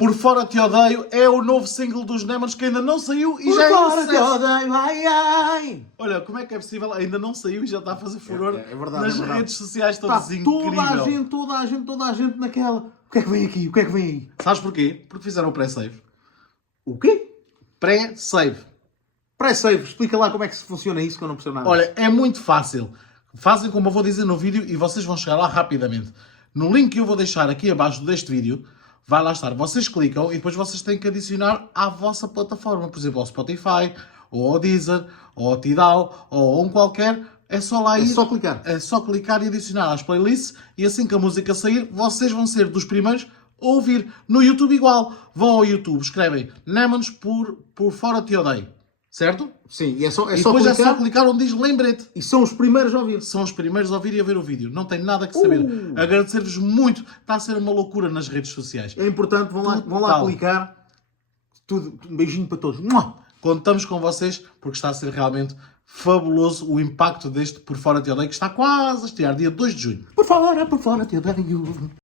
Por Fora Te Odeio é o novo single dos Nemans que ainda não saiu e Por já é fora te sucesso. odeio, ai ai. Olha, como é que é possível? Ainda não saiu e já está a fazer furor É verdade, nas é verdade. redes sociais Está todas. Incrível. toda a gente naquela. O que é que vem aqui? O que é que vem aí? Sabes porquê? Porque fizeram o pré-save. O quê? Pré-save. Pré-save, explica lá como é que se funciona isso que eu não percebo nada. Olha, é muito fácil. Fazem como eu vou dizer no vídeo e vocês vão chegar lá rapidamente. No link que eu vou deixar aqui abaixo deste vídeo, vai lá estar. Vocês clicam e depois vocês têm que adicionar à vossa plataforma. Por exemplo, ao Spotify, ou ao Deezer, ou ao Tidal, ou a um qualquer. É só lá ir. só clicar. É só clicar e adicionar às playlists e assim que a música sair, vocês vão ser dos primeiros a ouvir. No YouTube igual. Vão ao YouTube, escrevem Nemans por Fora Te Odeio. Certo? Sim, e E depois é só clicar onde diz lembrete. E são os primeiros a ouvir. São os primeiros a ouvir e a ver o vídeo. Não tem nada que saber. Agradecer-vos muito. Está a ser uma loucura nas redes sociais. É importante, vão lá Total. clicar. Tudo, um beijinho para todos. Mua! Contamos com vocês porque está a ser realmente fabuloso o impacto deste Por Fora Te Odeio, que está quase a estrear dia 2 de junho. Por fora te odeio.